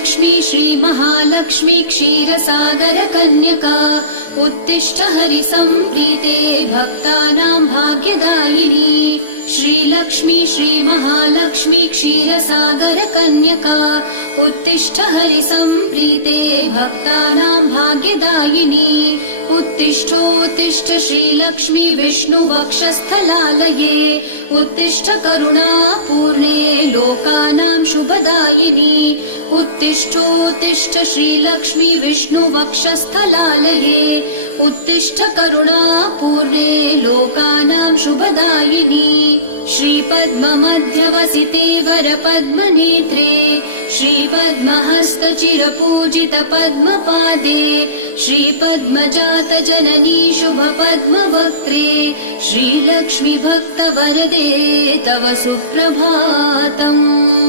श्रीलक्ष्मी श्रीमहालक्ष्मी क्षीरसागरकन्यका उत्तिष्ठ हरिसम्प्रीते भक्तानां भाग्यदायिनी। श्रीलक्ष्मी श्रीमहालक्ष्मी क्षीरसागरकन्यका उत्तिष्ठ हरिसम्प्रीते भक्तानां भाग्यदायिनी। उत्तिष्ठोत्तिष्ठ श्रीलक्ष्मी विष्णुवक्षस्थलालये उत्तिष्ठ करुणापूर्णे लोकानां शुभदायिनी। उत्तिष्ठोत्तिष्ठ श्रीलक्ष्मी विष्णुवक्षस्थलालये उत्तिष्ठ करुणापूर्णे लोकानां शुभदायिनी। श्रीपद्ममध्यवसिते वरपद्मनेत्रे श्रीपद्महस्तचिरपूजित पद्मपादे श्रीपद्मजातजननी शुभपद्मवक्त्रे श्रीलक्ष्मी भक्तवरदे तव सुप्रभातम्।